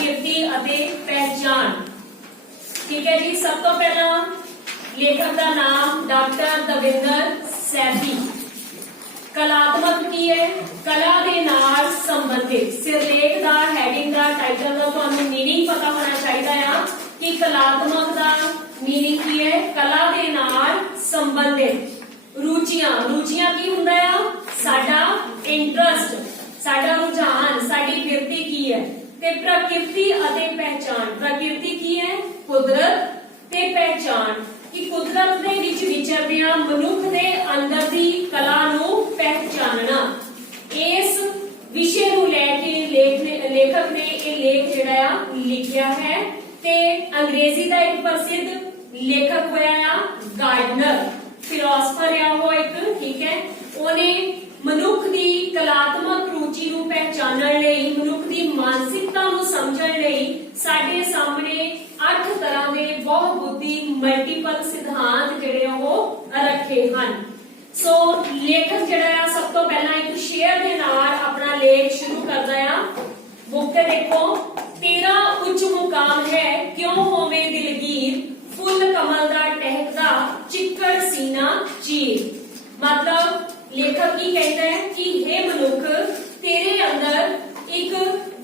प्रकृति अते पहचान। ठीक है जी, सब तो पहला लेखक का नाम डॉक्टर दविंदर सैफी। कलात्मक की है, कला दे नाल संबंधित। सिरलेख का हैडिंग का टाइटल का तुहानू मीनिंग पता होना चाहिए आ कि कलात्मक का मीनिंग की है, कला दे नाल संबंधित। रुचियां, रुचियां की हुंदा आ? साडा इंटरस्ट, साडा रुझान, साडी बिरती की है। ते प्रकृति अते पहचान, प्रकृति की है कुदरत ते पहचान कि कुदरत दे विच विचरदियां मनुख दे अंदर दी कला नू पहचानना। इस विषय नू लैके लेखक ने ये लेख जिहड़ा आ लिखिया है। ते अंग्रेजी का एक प्रसिद्ध लेखक होया आ गार्डनर, फिलोसफर आ वो एक। ठीक है, ओने मनुख दी कलात्मक रुचि नू पहचानण लई, मनुख दी मानसिकता नू समझण लई साडे सामने 8 तरह के बहुबुद्धि मल्टीपल सिद्धांत जिहड़े वो रखे हन। सो लेखक जिहड़ा सब तो पहला एक शेयर दे नाल अपना लेख शुरू करदा आ। बुक ते देखो, तेरा उच्च मुकाम है क्यों होवे दिलगीर, फुल कमल दा टहकदा चिक्कड़ सीना चीर। मतलब लेखक की कहता है कि हे मनुख, तेरे अंदर एक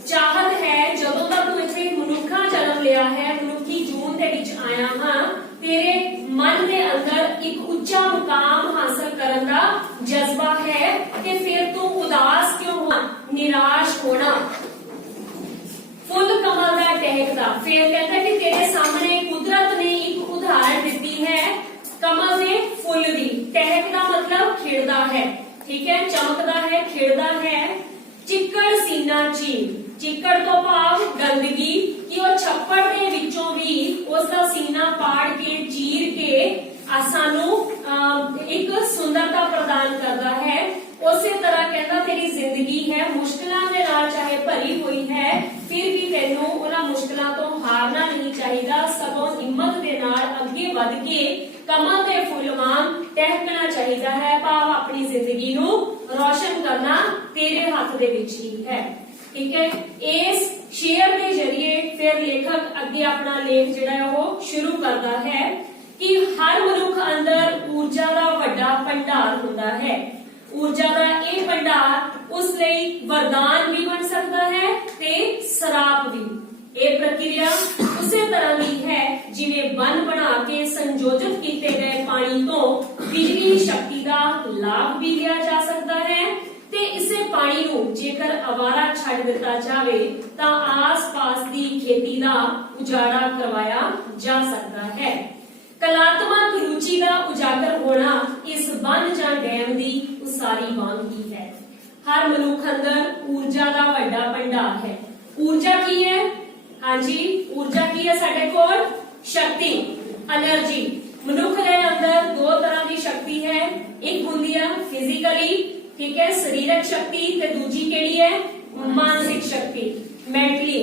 चाहत है, जदों दा तू इत्थे मनुखा जन्म लिया है, मनुखी जून दे विच आया हां, तेरे मन दे अंदर एक उच्चा मुकाम हासिल करन दा जज्बा है कि फिर तू उदास क्यों होना, निराश होना। फुल कमल दा टहकदा, फिर कहता है कि तेरे सामने कुदरत ने एक उदाहरण दी है कमल दे फुल दी। टहकदा मतलब खिड़दा है, ठीक है, चमकदा है, खिड़दा है। चिक्कड़ सीना चीर, चिक्कड़ तो भाव गंदगी कि वो छप्पड़ दे विचों भी उसका सीना पाड़ के चीर के सानू एक सुंदरता प्रदान करता है। उसी तरह कहता तेरी जिंदगी है मुश्किलों के नाल चाहे भरी हुई है, फिर भी तेनू उन्हां मुश्किलों तो हारना नहीं चाहिए, सगों हिम्मत के नाल अगे वध के कमल के फुल वांग टहकना चाहिए है। भाव अपनी जिंदगी नू रोशन करना तेरे हाथ दे विच ही है। ठीक है, इस शेयर के जरिए फिर लेखक अगे अपना लेख जिहड़ा वो शुरू करता है कि हर मनुख अंदर ऊर्जा का वड्डा भंडार हुंदा है। ऊर्जा का यह भंडार उस लई वरदान भी बन सकता है ते सराप भी। ये प्रक्रिया उसी तरह की है जिवें बन बना के संयोजित किए गए पानी तो बिजली शक्ति का लाभ भी लिया जा सकता है। ते इसे पानी नू जेकर अवारा छड़ दिता जावे तां आस-पास दी खेती दा उजाड़ा करवाया जा सकता है। कलात्मक रुचि का उजागर होना इस बन जां डैम दी उसारी वांग ही है। हर मनुख अंदर ऊर्जा का वड्डा भंडार है। ऊर्जा की है? हाँ जी, ऊर्जा की है साडे कोल शक्ति, एनर्जी। मनुख दे अंदर 2 तरह की शक्ति है, एक हुंदी है फिजिकली, ठीक है, शरीरक शक्ति, ते दूजी केड़ी है मानसिक शक्ति, मेंटली।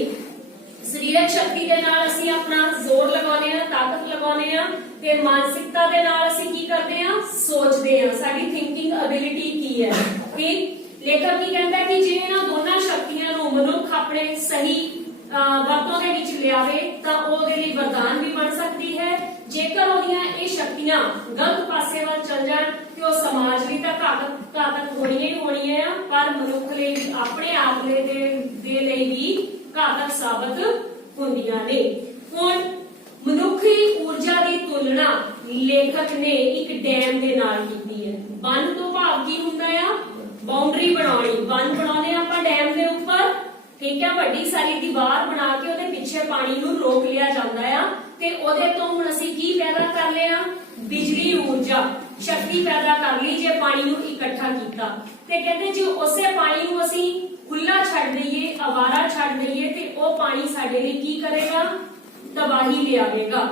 शरीरक शक्ति दे नाल असीं अपना जोर लगाउने आ, ताकत लगाउने आ, ते मानसिकता दे नाल असीं की करदे आ, सोचदे आ, साडी थिंकिंग एबिलिटी की है। ठीक, लेखक की कहता है कि जे इन्हां दोनों शक्तियां नूं मनुख अपने सही वरतों दे विच लियावे तां ओहदे लई वरदान भी बन सकदी है। जेकर ओहदियां ये शक्तियां गलत पासे वल चल जाण ते ओह समाज लई तां घातक होणीਆਂ ही होणीਆਂ आ, पर मनुख लई अपने आप दे लई भी घातक साबित होंदियां ने। हुण मनुखी ऊर्जा की तुलना लेखक ने एक डैम के नाल कीती है। बन तो भाव की हुंदा आ बाउंड्री बनाउणी, बन बनाउने आपां डैम के उपर, ठीक है, वड्डी सारी दीवार बना के ओहदे पिछे पानी नूं रोक लिया जांदा आ ते ओहदे तो हुण असीं की पैदा कर लिया, बिजली ऊर्जा शक्ति पैदा कर ली जे पानी नूं इकट्ठा कीता। ते कहते जे उसे पानी नूं असीं खुला छड़ दईए, अवारा छड़ दईए ते ओह पानी साडे लई की करेगा, तबाही ले आवेगा।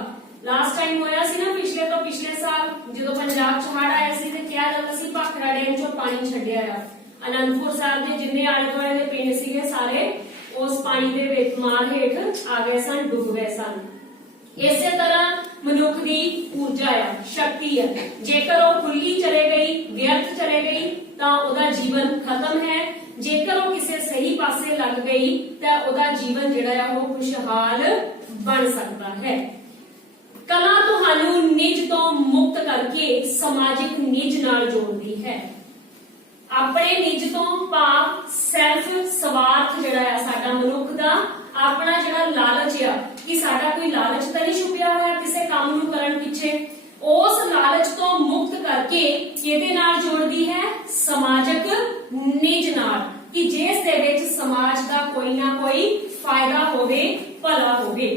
लास्ट टाइम होया सी ना पिछले तो पिछले साल जदों पंजाब च हड़ आया सी ते क्या जांदा सी भाखड़ा डैम चों पानी छड्डिया आ। आनंदपुर साहब दे जिन्ने आले दुआले दे पिंड सीगे सारे उस पानी दे विच मार हेठ आ गए सन, डुब गए सन। इसे तरह मनुख की ऊर्जा है, शक्ति है, जेकर वो खुली चले गई, व्यर्थ चले गई तो ओहदा जीवन खत्म है। ਜੇਕਰ ਉਹ ਕਿਸੇ ਸਹੀ ਪਾਸੇ ਲੱਗ ਗਈ ਤਾਂ ਉਹਦਾ ਜੀਵਨ ਜਿਹੜਾ ਆ ਉਹ ਖੁਸ਼ਹਾਲ ਬਣ ਸਕਦਾ ਹੈ। ਕਲਾ ਤੁਹਾਨੂੰ ਨਿੱਜ ਤੋਂ ਮੁਕਤ ਕਰਕੇ ਸਮਾਜਿਕ ਨਿੱਜ ਨਾਲ ਜੋੜਦੀ ਹੈ। ਆਪਣੇ ਨਿੱਜ ਤੋਂ ਭਾਵ ਸੈਲਫ ਸਵਾਰਥ ਜਿਹੜਾ ਆ ਸਾਡਾ ਮਨੁੱਖ ਦਾ ਆਪਣਾ ਜਿਹੜਾ ਲਾਲਚ ਆ ਕਿ ਸਾਡਾ ਕੋਈ ਲਾਲਚ ਤਾਂ ਨਹੀਂ ਛੁਪਿਆ ਹੋਇਆ ਕਿਸੇ ਕੰਮ ਨੂੰ ਕਰਨ ਪਿੱਛੇ, ਉਸ ਲਾਲਚ ਤੋਂ ਮੁਕਤ ਕਰਕੇ ਕਿਹਦੇ ਨਾਲ ਜੋੜਦੀ ਹੈ? ਸਮਾਜਿਕ ਨਿੱਜ ਨਾਲ, ਕਿ ਜਿਸ ਦੇ ਵਿੱਚ ਸਮਾਜ ਦਾ ਕੋਈ ਨਾ ਕੋਈ ਫਾਇਦਾ ਹੋਵੇ, ਭਲਾ ਹੋਵੇ।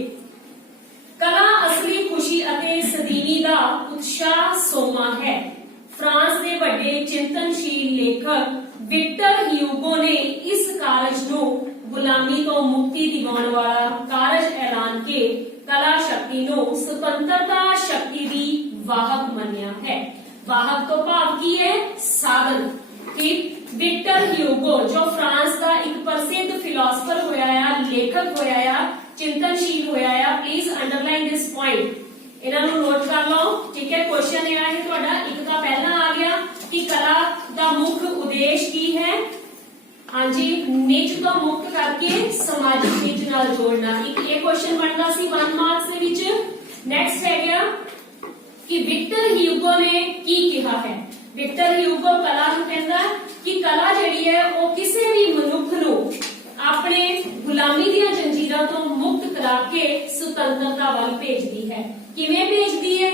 ਕਲਾ ਅਸਲੀ ਖੁਸ਼ੀ ਅਤੇ ਸਦੀਵੀ ਦਾ ਉਤਸ਼ਾਹ ਸੋਮਾ ਹੈ। ਫਰਾਂਸ ਦੇ ਵੱਡੇ ਚਿੰਤਨਸ਼ੀਲ ਲੇਖਕ ਵਿਕਟਰ ਹਿਊਗੋ ਨੇ ਇਸ ਕਾਰਜ ਨੂੰ ਗੁਲਾਮੀ ਤੋਂ ਮੁਕਤੀ ਦਿਵਾਉਣ ਵਾਲਾ ਕਾਰਜ ਐਲਾਨ ਕੇ ਕਲਾ ਸ਼ਕਤੀ ਨੂੰ ਸੁਤੰਤਰਤਾ ਸ਼ਕਤੀ ਦੀ ਵਾਹਕ ਮੰਨਿਆ ਹੈ। ਵਾਹਕ ਤੋਂ ਭਾਵ ਕੀ ਹੈ? ਸਾਧਨ। ਠੀਕ, ਵਿਕਟਰ ਹਿਊਗੋ ਜੋ ਫਰਾਂਸ ਦਾ ਇੱਕ ਪ੍ਰਸਿੱਧ ਫਿਲਾਸਫਰ ਹੋਇਆ ਆ, ਲੇਖਕ ਹੋਇਆ ਆ, ਚਿੰਤਨਸ਼ੀਲ ਹੋਇਆ ਆ। ਪਲੀਜ਼ ਅੰਡਰਲਾਈਨ ਦਿਸ ਪੁਆਇੰਟ, ਇਹਨਾਂ ਨੂੰ ਨੋਟ ਕਰ ਲਓ। ਠੀਕ ਹੈ, ਕੁਐਸਚਨ ਇਹ ਹੈ ਤੁਹਾਡਾ, ਇੱਕ ਤਾਂ ਪਹਿਲਾਂ ਆ ਗਿਆ ਕਿ ਕਲਾ ਦਾ ਮੁੱਖ ਉਦੇਸ਼ ਕੀ ਹੈ? ਹਾਂਜੀ, ਨਿੱਜ ਤੋਂ ਮੁਕਤ ਕਰਕੇ ਸਮਾਜਿਕ ਨਿੱਜ ਨਾਲ ਜੋੜਨਾ। ਇੱਕ ਇਹ ਕੁਐਸਚਨ ਬਣਦਾ ਸੀ 1 ਮਾਰਕਸ ਦੇ ਵਿੱਚ। ਨੈਕਸਟ ਹੈ ਗਿਆ ਕਿ ਵਿਕਟਰ ਹਿਊਗੋ ਨੇ ਕੀ ਕਿਹਾ ਹੈ। ਵਿਕਟਰ ਹਿਊਗੋ ਕਲਾ ਨੂੰ ਕਹਿੰਦਾ ਕਿ ਕਲਾ ਜਿਹੜੀ ਹੈ ਉਹ ਕਿਸੇ ਵੀ ਮਨੁੱਖ ਨੂੰ ਆਪਣੇ ਗੁਲਾਮੀ ਦੀਆਂ ਜੰਜੀਰਾਂ ਤੋਂ ਮੁਕਤ ਕਰਾ ਕੇ ਸੁਤੰਤਰਤਾ ਵੱਲ ਭੇਜਦੀ ਹੈ। ਕਿਵੇਂ ਭੇਜਦੀ ਹੈ?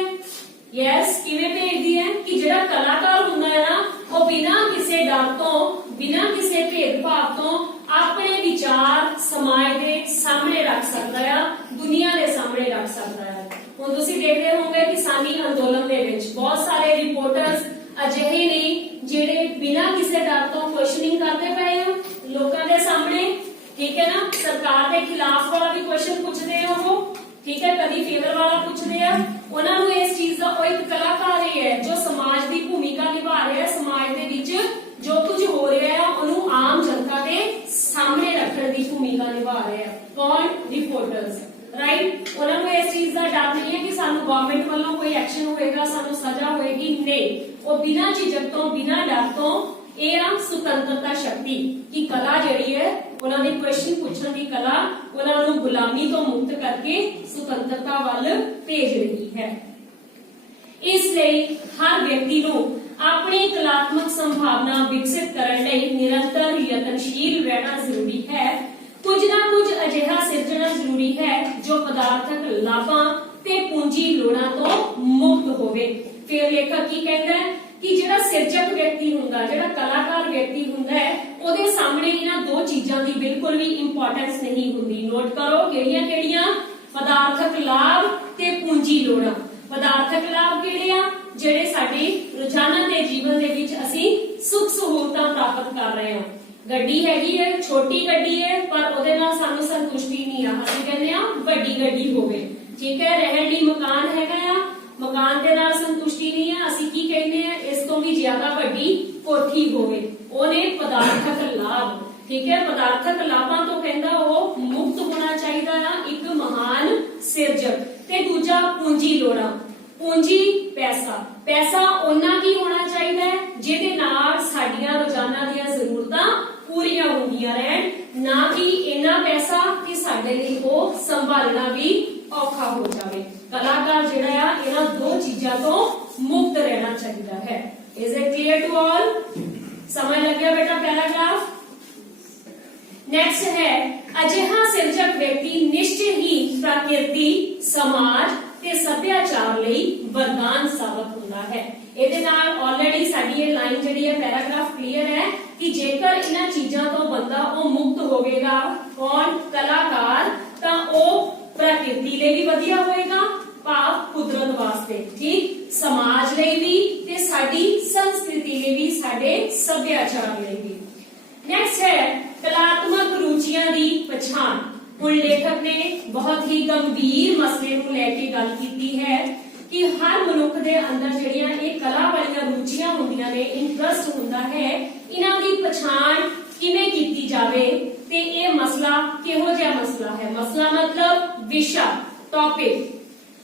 ਯੈਸ, ਕਿਵੇਂ ਭੇਜਦੀ ਹੈ ਕਿ ਜਿਹੜਾ ਕਲਾਕਾਰ ਹੁੰਦਾ ਹੈ ਨਾ, ਉਹ ਬਿਨਾਂ ਕਿਸੇ ਡਰ ਤੋਂ, ਬਿਨਾਂ ਕਿਸੇ ਭੇਦਭਾਵ ਤੋਂ ਆਪਣੇ ਵਿਚਾਰ ਸਮਾਜ ਦੇ ਸਾਹਮਣੇ ਰੱਖ ਸਕਦਾ ਆ, ਦੁਨੀਆ ਦੇ ਸਾਹਮਣੇ ਰੱਖ ਸਕਦਾ ਹੈ। ਹੁਣ ਤੁਸੀਂ ਦੇਖਦੇ ਹੋਵੋਗੇ ਕਿਸਾਨੀ ਅੰਦੋਲਨ ਦੇ ਵਿੱਚ ਬਹੁਤ ਸਾਰੇ ਰਿਪੋਰਟਰਸ ਅਜਿਹੇ ਨੇ ਜਿਹੜੇ ਬਿਨਾਂ ਕਿਸੇ ਡਰ ਤੋਂ ਕੁਐਸਚਨਿੰਗ ਕਰਦੇ ਪਏ ਆ ਲੋਕਾਂ ਦੇ ਸਾਹਮਣੇ। ਠੀਕ ਹੈ ਨਾ, ਸਰਕਾਰ ਦੇ ਖਿਲਾਫ ਵਾਲਾ ਵੀ ਕੁਐਸਚਨ ਪੁੱਛਦੇ ਆ ਉਹ। ਠੀਕ ਹੈ, ਕਦੀ ਫੇਵਰ ਵਾਲਾ ਪੁੱਛਦੇ ਆ। ਉਹਨਾਂ ਨੂੰ ਇਸ ਚੀਜ਼ ਦਾ, ਉਹ ਇੱਕ ਕਲਾਕਾਰ ਹੀ ਹੈ ਜੋ ਸਮਾਜ ਦੀ ਭੂਮਿਕਾ ਨਿਭਾ ਰਿਹਾ ਹੈ। ਸਮਾਜ ਦੇ ਵਿੱਚ ਜੋ ਕੁਝ ਹੋ ਰਿਹਾ ਹੈ ਉਹਨੂੰ ਆਮ ਜਨਤਾ ਦੇ ਸਾਹਮਣੇ ਰੱਖਣ ਦੀ ਭੂਮਿਕਾ ਨਿਭਾ ਰਿਹਾ ਹੈ। ਕੌਣ? Reporters, right. ਉਹਨਾਂ ਨੂੰ ਇਸ ਚੀਜ਼ ਦਾ ਡਰ ਨਹੀਂ ਹੈ ਕਿ ਸਾਨੂੰ ਗਵਰਨਮੈਂਟ ਵੱਲੋਂ ਕੋਈ ਐਕਸ਼ਨ ਹੋਏਗਾ, ਸਾਨੂੰ ਸਜ਼ਾ ਹੋਏਗੀ। ਨਹੀਂ, ਉਹ ਬਿਨਾਂ ਝਿਜਕ ਤੋਂ, ਬਿਨਾਂ ਡਰ ਤੋਂ, ਇਹ ਆ ਸੁਤੰਤਰਤਾ ਸ਼ਕਤੀ ਕਿ ਕਲਾ ਜਿਹੜੀ ਹੈ ਉਹਨਾਂ ਦੀ ਕੁਐਸਚਨ ਪੁੱਛਣ ਦੀ ਕਲਾ ਉਹਨਾਂ ਨੂੰ ਗੁਲਾਮੀ ਤੋਂ ਮੁਕਤ ਕਰਕੇ ਸੁਤੰਤਰਤਾ ਵੱਲ ਭੇਜ ਰਹੀ ਹੈ। ਇਸ ਲਈ ਹਰ ਵਿਅਕਤੀ ਨੂੰ ਆਪਣੀ ਕਲਾਤਮਕ ਸੰਭਾਵਨਾ ਵਿਕਸਿਤ ਕਰਨ ਲਈ ਨਿਰੰਤਰ ਯਤਨਸ਼ੀਲ ਰਹਿਣਾ ਜ਼ਰੂਰੀ ਹੈ। ਕੁਝ ਨਾ ਕੁਝ ਅਜਿਹਾ ਸਿਰਜਣਾ ਜ਼ਰੂਰੀ ਹੈ ਜੋ ਪਦਾਰਥਕ ਲਾਭਾਂ ਤੇ ਪੂੰਜੀ ਲੋੜਾਂ ਤੋਂ ਮੁਕਤ ਹੋਵੇ। ਫਿਰ ਲੇਖਕ ਕੀ ਕਹਿੰਦਾ ਹੈ ਕਿ ਜਿਹੜਾ ਸਿਰਜਕ ਵਿਅਕਤੀ ਹੁੰਦਾ, ਜਿਹੜਾ ਕਲਾਕਾਰ ਵਿਅਕਤੀ ਹੁੰਦਾ ਹੈ, ਉਹਦੇ ਸਾਹਮਣੇ ਇਹਨਾਂ ਦੋ ਚੀਜ਼ਾਂ ਦੀ ਬਿਲਕੁਲ ਵੀ ਇੰਪੋਰਟੈਂਸ ਨਹੀਂ ਹੁੰਦੀ। ਨੋਟ ਕਰੋ ਕਿਹੜੀਆਂ ਕਿਹੜੀਆਂ? ਪਦਾਰਥਕ ਲਾਭ ਤੇ ਪੂੰਜੀ ਲੋੜਾਂ। ਪਦਾਰਥਕ ਲਾਭ ਕਿਹੜੇ ਆ? ਜਿਹੜੇ ਸਾਡੇ ਰੋਜ਼ਾਨਾ ਦੇ ਜੀਵਨ ਦੇ ਵਿੱਚ ਅਸੀਂ ਸੁੱਖ ਸਹੂਲਤਾਂ ਪ੍ਰਾਪਤ ਕਰ ਰਹੇ ਹਾਂ। ਗੱਡੀ ਹੈਗੀ ਹੈ, ਛੋਟੀ ਗੱਡੀ ਹੈ, ਪਰ ਉਹਦੇ ਨਾਲ ਸਾਨੂੰ ਸੰਤੁਸ਼ਟੀ ਨਹੀਂ ਆ, ਅਸੀਂ ਕਹਿੰਦੇ ਆ ਵੱਡੀ ਗੱਡੀ ਹੋਵੇ। ਠੀਕ ਹੈ, ਰਹਿਣ ਲਈ ਮਕਾਨ ਹੈਗਾ ਆ, ਮਕਾਨ ਦੇ ਨਾਲ ਸੰਤੁਸ਼ਟੀ ਨਹੀਂ ਆ, ਅਸੀਂ ਕੀ ਕਹਿੰਦੇ ਆ? ਇਸ ਤੋਂ ਵੀ ਜ਼ਿਆਦਾ ਵੱਡੀ ਕੋਠੀ ਹੋਵੇ। ਉਹਨੇ ਪਦਾਰਥਕ ਲਾਭ। ਠੀਕ ਹੈ, ਪਦਾਰਥਕ ਲਾਭਾਂ ਤੋਂ ਕਹਿੰਦਾ ਉਹ ਮੁਕਤ ਹੋਣਾ ਚਾਹੀਦਾ ਆ ਇੱਕ ਮਹਾਨ ਸਿਰਜਕ। ਤੇ ਦੂਜਾ ਪੂੰਜੀ ਲੋੜਾਂ। ਪੂੰਜੀ ਪੈਸਾ। ਪੈਸਾ ਉਹਨਾਂ ਕੀ ਹੋਣਾ ਚਾਹੀਦਾ ਹੈ ਜਿਹਦੇ ਨਾਲ ਸਾਡੀਆਂ ਰੋਜ਼ਾਨਾ ਦੀਆਂ ਜ਼ਰੂਰਤਾਂ ਪੂਰੀਆਂ ਹੁੰਦੀਆਂ ਰਹਿਣ, ਨਾ ਕਿ ਇੰਨਾ ਪੈਸਾ ਕਿ ਸਾਡੇ ਲਈ ਉਹ ਸੰਭਾਲਣਾ ਵੀ ਔਖਾ ਹੋ ਜਾਵੇ। ਕਲਾਕਾਰ ਜਿਹੜਾ ਆ ਇਹਨਾਂ ਦੋ ਚੀਜ਼ਾਂ ਤੋਂ ਮੁਕਤ ਰਹਿਣਾ ਚਾਹੀਦਾ ਹੈ। Is it clear to all? ਸਮਝ ਲੱਗਿਆ ਬੇਟਾ ਪੈਰਾਗ੍ਰਾਫ? ਨੈਕਸਟ ਹੈ ਅਜਿਹਾ ਸਿਰਜਕ ਵਿਅਕਤੀ ਨਿਸ਼ਚੈ ਹੀ ਪ੍ਰਕਿਰਤੀ, ਸਮਾਜ ਤੇ ਸੱਭਿਆਚਾਰ ਲਈ ਵਰਦਾਨ ਸਾਬਤ ਹੁੰਦਾ ਹੈ। ਇਹਦੇ ਨਾਲ ਆਲਰੇਡੀ ਸਾਡੀ ਇਹ ਲਾਈਨ ਜਿਹੜੀ ਹੈ ਪੈਰਾਗ੍ਰਾਫ ਕਲੀਅਰ ਹੈ ਕਿ ਜੇਕਰ ਇਹਨਾਂ ਚੀਜ਼ਾਂ ਤੋਂ ਬੰਦਾ ਉਹ ਮੁਕਤ ਹੋਵੇਗਾ, ਕੌਣ? ਕਲਾਕਾਰ, ਤਾਂ ਉਹ ਪ੍ਰਕਿਰਤੀ ਲਈ ਵੀ ਵਧੀਆ ਹੋਏਗਾ, ਭਾਵ ਕੁਦਰਤ ਵਾਸਤੇ, ਠੀਕ, ਸਮਾਜ ਲਈ ਵੀ ਤੇ ਸਾਡੀ ਸੰਸਕ੍ਰਿਤੀ ਲਈ ਵੀ, ਸਾਡੇ ਸੱਭਿਆਚਾਰ ਲਈ ਵੀ। ਨੈਕਸਟ ਹੈ ਕਲਾਤਮਕ ਰੁਚੀਆਂ ਦੀ ਪਛਾਣ। ਹੁਣ ਲੇਖਕ ਨੇ ਬਹੁਤ ਹੀ ਗੰਭੀਰ ਮਸਲੇ ਨੂੰ ਲੈ ਕੇ ਗੱਲ ਕੀਤੀ ਹੈ ਕਿ ਹਰ ਮਨੁੱਖ ਦੇ ਅੰਦਰ ਜਿਹੜੀਆਂ ਇਹ ਕਲਾ ਵਾਲੀਆਂ ਰੁਚੀਆਂ ਹੁੰਦੀਆਂ ਨੇ, ਇੰਟਰਸਟ ਹੁੰਦਾ ਹੈ, ਇਹਨਾਂ ਦੀ ਪਛਾਣ ਕਿਵੇਂ ਕੀਤੀ ਜਾਵੇ ਤੇ ਇਹ ਮਸਲਾ ਕਿਹੋ ਜਿਹਾ ਮਸਲਾ ਹੈ? ਮਸਲਾ ਮਤਲਬ ਵਿਸ਼ਾ, ਟੌਪਿਕ।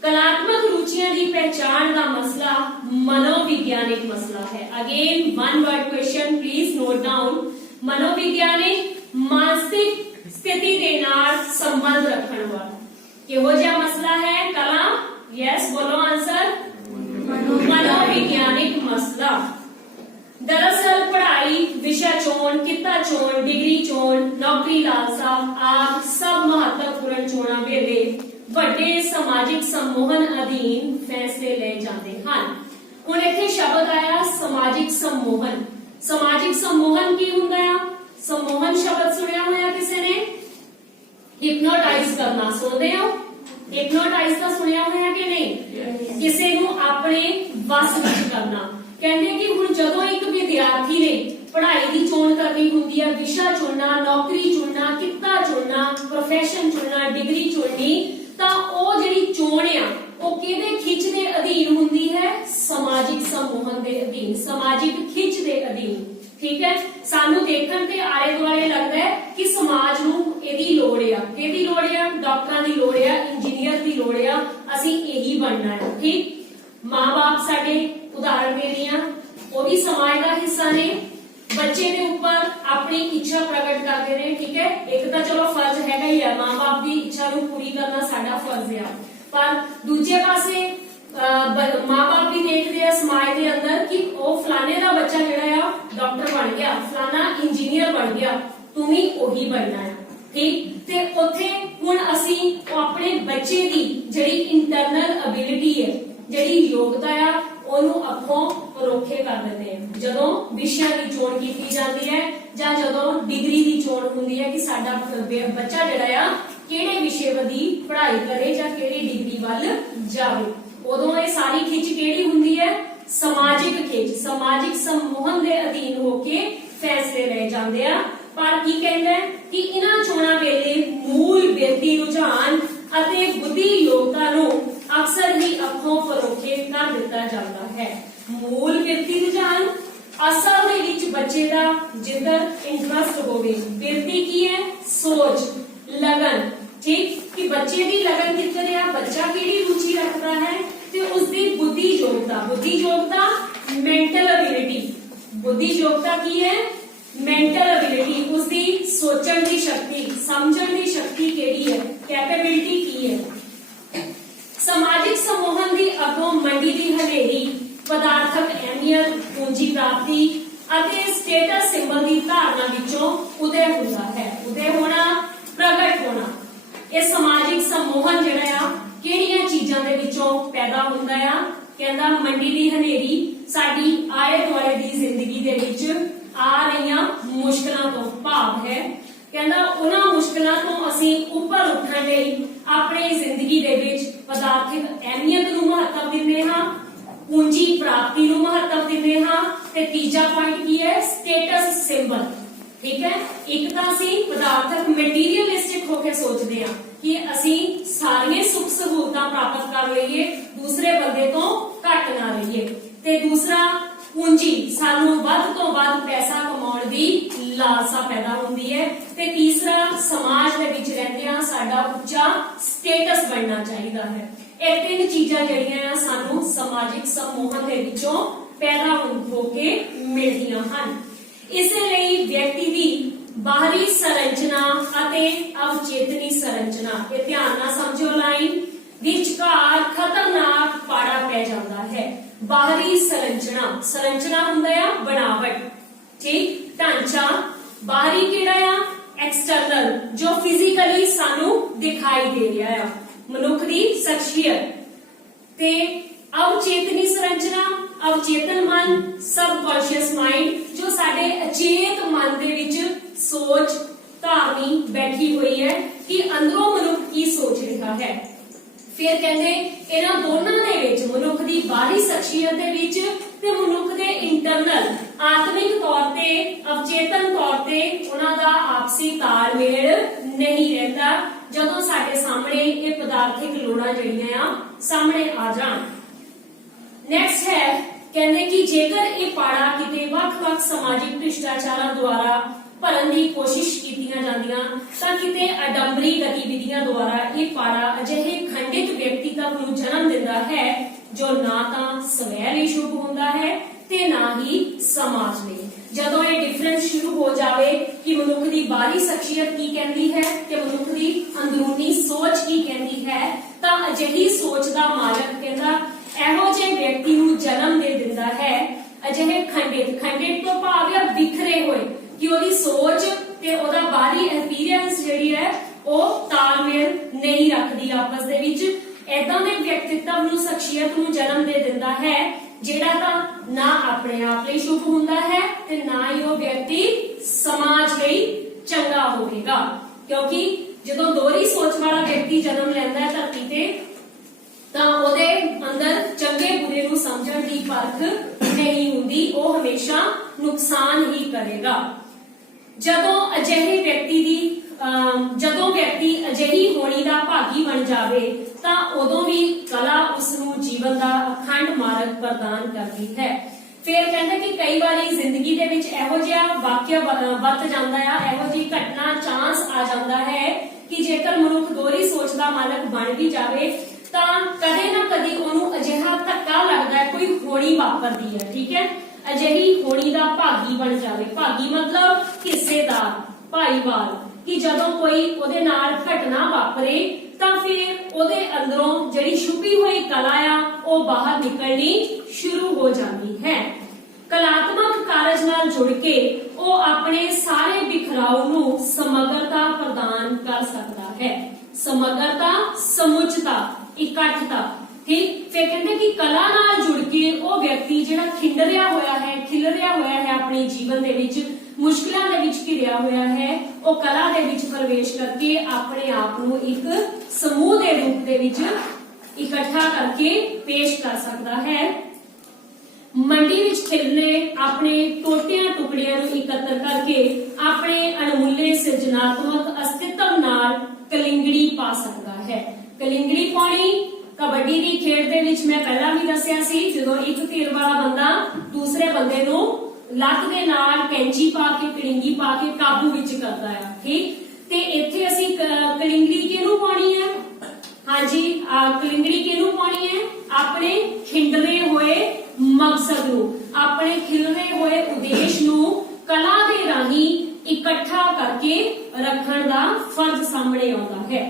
ਕਲਾਤਮਕ ਰੁਚੀਆਂ ਦੀ ਪਹਿਚਾਣ ਦਾ ਮਸਲਾ ਮਨੋਵਿਗਿਆਨਿਕ ਮਸਲਾ ਹੈ। Again one word question, please note down। मनोविग्यानिक मानसिक स्थिति दे नाल संबंध रखने वाला किहो जिहा मसला है कलाम? यस बोलो आंसर। मनोविग्यानिक मसला। दरअसल पढ़ाई, विषय चोण, किता चोण, डिग्री चोण, नौकरी लालसा आदि सब महत्वपूर्ण चोणां वेले ਵੱਡੇ ਸਮਾਜਿਕ ਸਮੂਹਨ ਅਧੀਨ ਫੈਸਲੇ ਲਏ ਜਾਂਦੇ ਹਨ। ਹੁਣ ਇੱਥੇ ਸ਼ਬਦ ਆਇਆ ਸਮਾਜਿਕ ਸਮੂਹਨ। ਸਮਾਜਿਕ ਸਮੂਹਨ ਕੀ ਹੁੰਦਾ ਆ? ਸਮੂਹਨ ਸ਼ਬਦ ਸੁਣਿਆ ਹੋਇਆ ਕਿਸੇ ਨੇ? ਹਿਪਨੋਟਾਈਜ਼ ਕਰਨਾ ਸੁਣਦੇ ਹੋ? ਹਿਪਨੋਟਾਈਜ਼ ਤਾਂ ਸੁਣਿਆ ਹੋਇਆ ਕਿ ਨਹੀਂ? ਕਿਸੇ ਨੂੰ ਆਪਣੇ ਵਸ ਵਿੱਚ ਕਰਨਾ। ਕਹਿੰਦੇ ਕਿ ਹੁਣ ਜਦੋਂ ਇੱਕ ਵਿਦਿਆਰਥੀ ਨੇ ਪੜ੍ਹਾਈ ਦੀ ਚੋਣ ਕਰਨੀ ਹੁੰਦੀ ਹੈ, ਵਿਸ਼ਾ ਚੁਣਨਾ, ਨੌਕਰੀ ਚੁਣਨਾ, ਕਿੱਤਾ ਚੁਣਨਾ, ਪ੍ਰੋਫੈਸ਼ਨ ਚੁਣਨਾ, ਡਿਗਰੀ ਚੁਣਨੀ, ਤਾਂ ਉਹ ਜਿਹੜੀ ਚੋਣ ਆ ਉਹ ਕਿਹਦੇ ਖਿੱਚ ਦੇ ਅਧੀਨ ਹੁੰਦੀ ਹੈ? ਸਮਾਜਿਕ ਸਮੂਹਨ ਦੇ ਅਧੀਨ, ਸਮਾਜਿਕ ਖਿੱਚ ਦੇ ਅਧੀਨ। ਠੀਕ ਹੈ, ਸਾਨੂੰ ਦੇਖਣ ਤੇ ਆਲੇ ਦੁਆਲੇ ਲੱਗਦਾ ਹੈ ਕਿ ਸਮਾਜ ਨੂੰ ਇਹਦੀ ਲੋੜ ਆ। ਕਿਹਦੀ ਲੋੜ ਆ? ਡਾਕਟਰਾਂ ਦੀ ਲੋੜ ਆ, ਇੰਜੀਨੀਅਰ ਦੀ ਲੋੜ ਆ, ਅਸੀਂ ਇਹੀ ਬਣਨਾ ਹੈ। ਠੀਕ, ਮਾਂ-ਬਾਪ ਸਾਡੇ ਉਦਾਹਰਣ ਦੇ ਰਹੀਆਂ, ਉਹ ਵੀ ਸਮਾਜ ਦਾ ਹਿੱਸਾ ਨੇ। ਬੱਚੇ ਦੇ ਉੱਪਰ ਆਪਣੀ ਇੱਛਾ ਪ੍ਰਗਟ ਕਰਦੇ ਨੇ। ਠੀਕ ਹੈ, ਇੱਕ ਤਾਂ ਚਲੋ ਫਰਜ਼ ਹੈਗਾ ਹੀ ਆ, ਮਾਂ-ਬਾਪ ਦੀ ਇੱਛਾ ਨੂੰ ਪੂਰੀ ਕਰਨਾ ਸਾਡਾ ਫਰਜ਼ ਆ, ਪਰ ਦੂਜੇ ਪਾਸੇ ਮਾਂ-ਬਾਪ ਵੀ ਦੇਖਦੇ ਆ ਸਮਾਜ ਦੇ ਅੰਦਰ ਕਿ ਉਹ ਫਲਾਣੇ ਦਾ ਬੱਚਾ ਜਿਹੜਾ ਆ ਡਾਕਟਰ ਬਣ ਗਿਆ, ਫਲਾਣਾ ਇੰਜੀਨੀਅਰ ਬਣ ਗਿਆ, ਤੂੰ ਵੀ ਉਹੀ ਬਣਨਾ ਹੈ। ਠੀਕ, ਤੇ ਉੱਥੇ ਹੁਣ ਅਸੀਂ ਆਪਣੇ ਬੱਚੇ ਦੀ ਜਿਹੜੀ ਇੰਟਰਨਲ ਐਬਿਲਿਟੀ ਹੈ, ਜਿਹੜੀ ਯੋਗਤਾ ਆ, ਉਹਨੂੰ ਅੱਖੋਂ ਪਰੋਖੇ ਕਰ ਦਿੰਦੇ ਆ। ਜਦੋਂ ਵਿਸ਼ਿਆਂ ਦੀ ਚੋਣ ਕੀਤੀ ਜਾਂਦੀ ਹੈ ਜਾਂ ਜਦੋਂ ਡਿਗਰੀ ਦੀ ਚੋਣ ਹੁੰਦੀ ਹੈ ਕਿ ਸਾਡਾ ਬੱਚਾ ਜਿਹੜਾ ਆ ਕਿਹੜੇ ਵਿਸ਼ੇ ਦੀ ਪੜ੍ਹਾਈ ਕਰੇ ਜਾਂ ਕਿਹੜੀ ਡਿਗਰੀ ਵੱਲ ਜਾਵੇ, ਉਦੋਂ ਇਹ ਸਾਰੀ ਖਿੱਚ ਕਿਹੜੀ ਹੁੰਦੀ ਹੈ? ਸਮਾਜਿਕ ਖਿੱਚ। ਸਮਾਜਿਕ ਸਮੂਹਨ ਦੇ ਅਧੀਨ ਹੋ ਕੇ ਫੈਸਲੇ ਲਏ ਜਾਂਦੇ ਆ। ਪਰ ਕੀ ਕਹਿੰਦਾ ਕਿ ਇਹਨਾਂ ਚੋਣਾਂ ਵੇਲੇ ਮੂਲ ਵਿਅਕਤੀ ਰੁਝਾਨ ਅਤੇ ਬੁੱਧੀ ਯੋਗਤਾ ਨੂੰ ਅਕਸਰ ਹੀ ਅੱਖੋਂ ਪਰੋਖੇ ਕਰ ਦਿੱਤਾ ਜਾਂਦਾ ਹੈ। ਮੂਲ ਵਿਅਕਤੀ ਰੁਝਾਨ ਅਸਲ ਦੇ ਵਿੱਚ ਬੱਚੇ ਦਾ ਜਿੱਧਰ ਇੰਟਰਸਟ ਹੋਵੇ। ਵਿਅਕਤੀ ਕੀ ਹੈ? ਸੋਚ, ਲਗਨ। ਠੀਕ, ਕਿ ਬੱਚੇ ਦੀ ਲਗਨ ਕਿੱਧਰ ਆ, ਬੱਚਾ ਕਿਹੜੀ ਰੁਚੀ ਰੱਖਦਾ ਹੈ, ਤੇ ਉਸਦੀ ਬੁੱਧੀ ਯੋਗਤਾ। ਬੁੱਧੀ ਯੋਗਤਾ ਮੈਂਟਲ ਐਬਿਲਿਟੀ। ਬੁੱਧੀ ਯੋਗਤਾ ਕੀ ਹੈ? ਮੈਂਟਲ ਐਬਿਲਿਟੀ, ਉਸਦੀ ਸੋਚਣ ਦੀ ਸ਼ਕਤੀ, ਸਮਝਣ ਦੀ ਸ਼ਕਤੀ ਕਿਹੜੀ ਹੈ, ਕੈਪੇਬਿਲਿਟੀ ਕੀ ਹੈ। ਸਮਾਜਿਕ ਸਮੂਹਨ ਦੀ ਅੱਗੋਂ ਮੰਡੀ ਦੀ ਹਨੇਰੀ, ਪਦਾਰਥਕ ਅਹਿਮੀਅਤ, ਪੂੰਜੀ ਪ੍ਰਾਪਤੀ ਅਤੇ ਸਟੇਟਸ ਸਿੰਬਲ ਦੀ ਧਾਰਨਾ ਵਿੱਚੋਂ ਉਦੈ ਹੁੰਦਾ ਹੈ। ਉਦੈ ਹੋਣਾ, ਪ੍ਰਗਟ ਹੋਣਾ। ਇਹ ਸਮਾਜਿਕ ਸਮੂਹਨ ਜਿਹੜਾ ਆ ਕਿਹੜੀਆਂ ਚੀਜ਼ਾਂ ਦੇ ਵਿੱਚੋਂ ਪੈਦਾ ਹੁੰਦਾ ਆ? ਕਹਿੰਦਾ ਮੰਡੀ ਦੀ ਹਨੇਰੀ ਸਾਡੀ ਆਲੇ ਦੁਆਲੇ ਦੀ ਜ਼ਿੰਦਗੀ ਦੇ ਵਿੱਚ ਆ ਰਹੀਆਂ ਮੁਸ਼ਕਲਾਂ ਤੋਂ ਭਾਵ ਹੈ। ਕਹਿੰਦਾ ਉਹਨਾਂ ਮੁਸ਼ਕਲਾਂ ਤੋਂ ਅਸੀਂ ਉੱਪਰ ਉੱਠਣ ਲਈ ਆਪਣੀ ਜ਼ਿੰਦਗੀ ਦੇ ਵਿੱਚ ਪਦਾਰਥਿਕ ਅਹਿਮੀਅਤ ਨੂੰ ਮਹੱਤਵ ਦਿੰਦੇ ਹਾਂ, ਪੂੰਜੀ ਪ੍ਰਾਪਤੀ ਨੂੰ ਮਹੱਤਵ ਦਿੰਦੇ ਹਾਂ, ਤੇ ਤੀਜਾ ਪੁਆਇੰਟ ਕੀ ਹੈ? Status symbol. ਠੀਕ ਹੈ, ਇੱਕ ਤਾਂ ਅਸੀਂ ਪਦਾਰਥਕ ਮਟੀਰੀਅਲਿਸਟਿਕ ਹੋ ਕੇ ਸੋਚਦੇ ਹਾਂ ਕਿ ਅਸੀਂ ਸਾਰੀਆਂ ਸੁੱਖ ਸਹੂਲਤਾਂ ਪ੍ਰਾਪਤ ਕਰ ਲਈਏ, ਦੂਸਰੇ ਬੰਦੇ ਤੋਂ ਘੱਟ ਨਾ ਰਹੀਏ, ਤੇ ਦੂਸਰਾ ਪੂੰਜੀ, ਸਾਨੂੰ ਵੱਧ ਤੋਂ ਵੱਧ ਪੈਸਾ ਕਮਾਉਣ ਦੀ ਲਾਲਸਾ ਪੈਦਾ ਹੁੰਦੀ ਹੈ, ਤੇ ਤੀਸਰਾ ਸਮਾਜ ਦੇ ਵਿੱਚ ਰਹਿੰਦਿਆਂ ਸਾਡਾ ਉੱਚਾ ਸਟੇਟਸ ਬਣਨਾ ਚਾਹੀਦਾ ਹੈ। ਇਹ ਤਿੰਨ ਚੀਜ਼ਾਂ ਜਿਹੜੀਆਂ ਆ ਸਾਨੂੰ ਸਮਾਜਿਕ ਸਮੂਹਨ ਦੇ ਵਿੱਚੋਂ ਪੈਦਾ ਹੋ ਕੇ ਮਿਲਦੀਆਂ ਹਨ। ਇਸੇ ਲਈ ਵਿਅਕਤੀ ਦੀ ਬਾਹਰੀ ਸੰਰਚਨਾ ਅਤੇ ਅਵਚੇਤਨੀ ਸੰਰਚਨਾ, ਇਹ ਧਿਆਨ ਨਾਲ ਸਮਝੋ ਲਾਈਨ, ਵਿਚਕਾਰ ਖਤਰਨਾਕ ਪਾੜਾ ਪੈ ਜਾਂਦਾ ਹੈ। ਬਾਹਰੀ ਸੰਰਚਨਾ, ਸੰਰਚਨਾ ਹੁੰਦਾ ਆ ਬਣਾਵਟ, ਠੀਕ, ਢਾਂਚਾ। ਬਾਹਰੀ ਕਿਹੜਾ ਆ? ਐਕਸਟਰਨਲ, ਜੋ ਫਿਜ਼ੀਕਲੀ ਸਾਨੂੰ ਦਿਖਾਈ ਦੇ ਰਿਹਾ ਆ, ਮਨੁੱਖ ਦੀ ਸ਼ਖਸੀਅਤ। ਤੇ ਅਵਚੇਤਨੀ ਸੰਰਚਨਾ, ਅਵਚੇਤਨ ਮਨ, ਸਬਕੌਂਸ਼ੀਅਸ ਮਾਈਂਡ, ਜੋ ਸਾਡੇ ਅਚੇਤ ਮਨ ਦੇ ਵਿੱਚ ਸੋਚ ਧਾਰਨੀ ਬੈਠੀ ਹੋਈ ਹੈ ਕਿ ਅੰਦਰੋਂ ਮਨੁੱਖ ਕੀ ਸੋਚ ਰਿਹਾ ਹੈ। ਫਿਰ ਕਹਿੰਦੇ ਇਹਨਾਂ ਦੋਨਾਂ ਦੇ ਵਿੱਚ, ਮਨੁੱਖ ਦੀ ਬਾਹਰੀ ਸ਼ਖਸੀਅਤ ਦੇ ਵਿੱਚ ਤੇ ਮਨੁੱਖ ਦੇ ਇੰਟਰਨਲ ਆਤਮਿਕ ਤੌਰ ਤੇ, ਅਵਚੇਤਨ ਤੌਰ ਤੇ ਉਹਨਾਂ ਦਾ ਆਪਸੀ ਤਾਲਮੇਲ ਨਹੀਂ ਰਹਿੰਦਾ ਜਦੋਂ ਸਾਡੇ ਸਾਹਮਣੇ ਇਹ ਪਦਾਰਥਿਕ ਲੋੜਾਂ ਜਿਹੜੀਆਂ ਆ ਸਾਹਮਣੇ ਆ ਜਾਣ। ਨੈਕਸਟ ਹੈ, ਕਹਿੰਦੇ ਕਿ ਜੇਕਰ ਇਹ ਪਾੜਾ ਕਿਤੇ ਵੱਖ-ਵੱਖ ਸਮਾਜਿਕ ਭ੍ਰਿਸ਼ਟਾਚਾਰਾਂ ਦੁਆਰਾ ਭਰਨ ਦੀ ਕੋਸ਼ਿਸ਼ ਕੀਤੀਆਂ ਜਾਂਦੀਆਂ ਤਾਂ ਕਿਤੇ ਅਡੰਬਰੀ ਗਤੀਵਿਧੀਆਂ ਦੁਆਰਾ ਇਹ ਪਾੜਾ ਅਜਿਹੇ ਖੰਡਿਤ ਵਿਅਕਤੀਤਵ ਨੂੰ ਜਨਮ ਦਿੰਦਾ ਹੈ ਜੋ ਨਾ ਤਾਂ ਸਵੈ ਲਈ ਸ਼ੁਭ ਹੁੰਦਾ ਹੈ ਤੇ ਨਾ ਹੀ ਸਮਾਜ ਲਈ। ਜਦੋਂ ਇਹ ਡਿਫਰੈਂਸ ਸ਼ੁਰੂ ਹੋ ਜਾਵੇ ਕਿ ਮਨੁੱਖ ਦੀ ਬਾਹਰੀ ਸ਼ਖਸੀਅਤ ਕੀ ਕਹਿੰਦੀ ਹੈ ਤੇ ਮਨੁੱਖ ਦੀ ਅੰਦਰੂਨੀ ਸੋਚ ਕੀ ਕਹਿੰਦੀ ਹੈ, ਤਾਂ ਅਜਿਹੀ ਸੋਚ ਦਾ ਮਾਲਕ ਕਹਿੰਦਾ ਇਹੋ ਜਿਹੇ ਵਿਅਕਤੀ ਨੂੰ ਜਨਮ ਦੇ ਦਿੰਦਾ ਹੈ। ਅਜਿਹੇ ਖੰਡਿਤ ਤੋਂ ਭਾਵ ਹੈ ਬਿਖਰੇ ਹੋਏ, ਕਿ ਉਹਦੀ ਸੋਚ ਤੇ ਉਹਦਾ ਬਾਹਰੀ ਐਕਸਪੀਰੀਅੰਸ ਜਿਹੜੀ ਹੈ ਉਹ ਤਾਲਮੇਲ ਨਹੀਂ ਰੱਖਦੀ ਆਪਸ ਦੇ ਵਿੱਚ। ਏਦਾਂ ਦੇ ਵਿਅਕਤੀਤਵ ਨੂੰ ਸ਼ਖਸੀਅਤ ਨੂੰ ਜਨਮ ਦੇ ਦਿੰਦਾ ਹੈ ਜਿਹੜਾ ਤਾਂ ਨਾ ਆਪਣੇ ਆਪ ਲਈ ਸ਼ੁਭ ਹੁੰਦਾ ਹੈ ਤੇ ਨਾ ਹੀ ਉਹ ਵਿਅਕਤੀ ਸਮਾਜ ਲਈ ਚੰਗਾ ਹੋਵੇਗਾ, ਕਿਉਂਕਿ ਜਦੋਂ ਦੋਹਰੀ ਸੋਚ ਵਾਲਾ ਵਿਅਕਤੀ ਜਨਮ ਲੈਂਦਾ ਹੈ ਧਰਤੀ ਤੇ ਤਾਂ ਉਹਦੇ ਅੰਦਰ ਚੰਗੇ ਬੁਰੇ ਨੂੰ ਸਮਝਣ ਦੀ ਪਰਖ ਨਹੀਂ ਹੁੰਦੀ, ਉਹ ਹਮੇਸ਼ਾ ਨੁਕਸਾਨ ਹੀ ਕਰੇਗਾ। ਜਦੋਂ ਵਿਅਕਤੀ ਅਜਿਹੀ ਹੋਣੀ ਦਾ ਭਾਗੀ ਬਣ ਜਾਵੇ ਤਾਂ ਉਦੋਂ ਵੀ ਕਲਾ ਉਸ ਨੂੰ ਜੀਵਨ ਦਾ ਅਖੰਡ ਮਾਰਗ ਪ੍ਰਦਾਨ ਕਰਦੀ ਹੈ। ਫਿਰ ਕਹਿੰਦੇ ਕਿ ਕਈ ਵਾਰੀ ਜ਼ਿੰਦਗੀ ਦੇ ਵਿੱਚ ਇਹੋ ਜਿਹਾ ਵਾਕਿਆ ਵਰਤ ਜਾਂਦਾ ਆ, ਇਹੋ ਜਿਹੀ ਘਟਨਾ ਚਾਂਸ ਆ ਜਾਂਦਾ ਹੈ ਕਿ ਜੇਕਰ ਮਨੁੱਖ ਦੋਹਰੀ ਸੋਚ ਦਾ ਮਾਲਕ ਬਣ ਵੀ ਜਾਵੇ ਤਾਂ ਕਦੇ ਨਾ ਕਦੇ ਉਹਨੂੰ ਅਜਿਹਾ ਧੱਕਾ ਲੱਗਦਾ ਹੈ, ਕੋਈ ਹੋਣੀ ਵਾਪਰਦੀ ਹੈ, ਠੀਕ ਹੈ, ਅਜਿਹੀ ਹੋਣੀ ਦਾ ਭਾਗੀ ਬਣ ਜਾਵੇ। ਭਾਗੀ ਮਤਲਬ ਹਿੱਸੇਦਾਰ, ਭਾਈਵਾਲ, ਕਿ ਜਦੋਂ ਕੋਈ ਉਹਦੇ ਨਾਲ ਘਟਨਾ ਵਾਪਰੇ ਤਾਂ ਫਿਰ ਉਹਦੇ ਅੰਦਰੋਂ ਜਿਹੜੀ ਛੁਪੀ ਹੋਈ ਕਲਾ ਆ ਉਹ ਬਾਹਰ ਨਿਕਲਣੀ ਸ਼ੁਰੂ ਹੋ ਜਾਂਦੀ ਹੈ। ਕਲਾਤਮਕ ਕਾਰਜ ਨਾਲ ਜੁੜ ਕੇ ਉਹ ਆਪਣੇ ਸਾਰੇ ਬਿਖਰਾਓ ਨੂੰ ਸਮਗਰਤਾ ਪ੍ਰਦਾਨ ਕਰ ਸਕਦਾ ਹੈ। ਸਮਗਰਤਾ, ਸਮੁੱਚਤਾ, ਇਕੱਠਤਾ, ਠੀਕ। ਫਿਰ ਕਹਿੰਦੇ ਕਿ ਕਲਾ ਨਾਲ ਜੁੜ ਕੇ ਉਹ ਵਿਅਕਤੀ ਜਿਹੜਾ ਖਿਲਰਿਆ ਹੋਇਆ ਹੈ ਆਪਣੇ ਜੀਵਨ ਦੇ ਵਿੱਚ, ਮੁਸ਼ਕਿਲਾਂ ਦੇ ਵਿੱਚ ਘਿਰਿਆ ਹੋਇਆ ਹੈ, ਉਹ ਕਲਾ ਦੇ ਵਿੱਚ ਪ੍ਰਵੇਸ਼ ਕਰਕੇ ਆਪਣੇ ਆਪ ਨੂੰ ਇੱਕ ਸਮੂਹ ਦੇ ਰੂਪ ਦੇ ਵਿੱਚ ਇਕੱਠਾ ਕਰਕੇ ਪੇਸ਼ ਕਰ ਸਕਦਾ ਹੈ। ਮੰਡੀ ਵਿੱਚ ਖਿਲਰੇ ਆਪਣੇ ਟੋਟਿਆਂ ਟੁਕੜਿਆਂ ਨੂੰ ਇਕੱਤਰ ਕਰਕੇ ਆਪਣੇ ਅਣਮੁੱਲੇ ਸਿਰਜਣਾਤਮਕ ਅਸਤਿਤਵ ਨਾਲ ਕਲਿੰਗੜੀ ਪਾ ਸਕਦਾ ਹੈ। ਕਲਿੰਗੜੀ ਪਾਉਣੀ ਕਬੱਡੀ ਦੀ ਖੇਡ ਦੇ ਵਿੱਚ ਮੈਂ ਪਹਿਲਾਂ ਵੀ ਦੱਸਿਆ ਸੀ, ਜਦੋਂ ਇੱਕ ਧਿਰ ਵਾਲਾ ਬੰਦਾ ਦੂਸਰੇ ਬੰਦੇ ਨੂੰ ਲੱਤ ਦੇ ਨਾਲ ਕੈਂਚੀ ਪਾ ਕੇ, ਕਲਿੰਗੀ ਪਾ ਕੇ ਕਾਬੂ ਵਿੱਚ ਕਰਦਾ ਆ, ਠੀਕ। ਤੇ ਇੱਥੇ ਅਸੀਂ ਕਲਿੰਗੜੀ ਕਿਹਨੂੰ ਪਾਉਣੀ ਹੈ? ਹਾਂਜੀ, ਕਲਿੰਗੜੀ ਕਿਹਨੂੰ ਪਾਉਣੀ ਹੈ? ਆਪਣੇ ਖਿੰਡਰੇ ਹੋਏ ਮਕਸਦ ਨੂੰ, ਆਪਣੇ ਖਿਲਰੇ ਹੋਏ ਉਦੇਸ਼ ਨੂੰ ਕਲਾ ਦੇ ਰਾਹੀਂ ਇਕੱਠਾ ਕਰਕੇ ਰੱਖਣ ਦਾ ਫਰਜ਼ ਸਾਹਮਣੇ ਆਉਂਦਾ ਹੈ।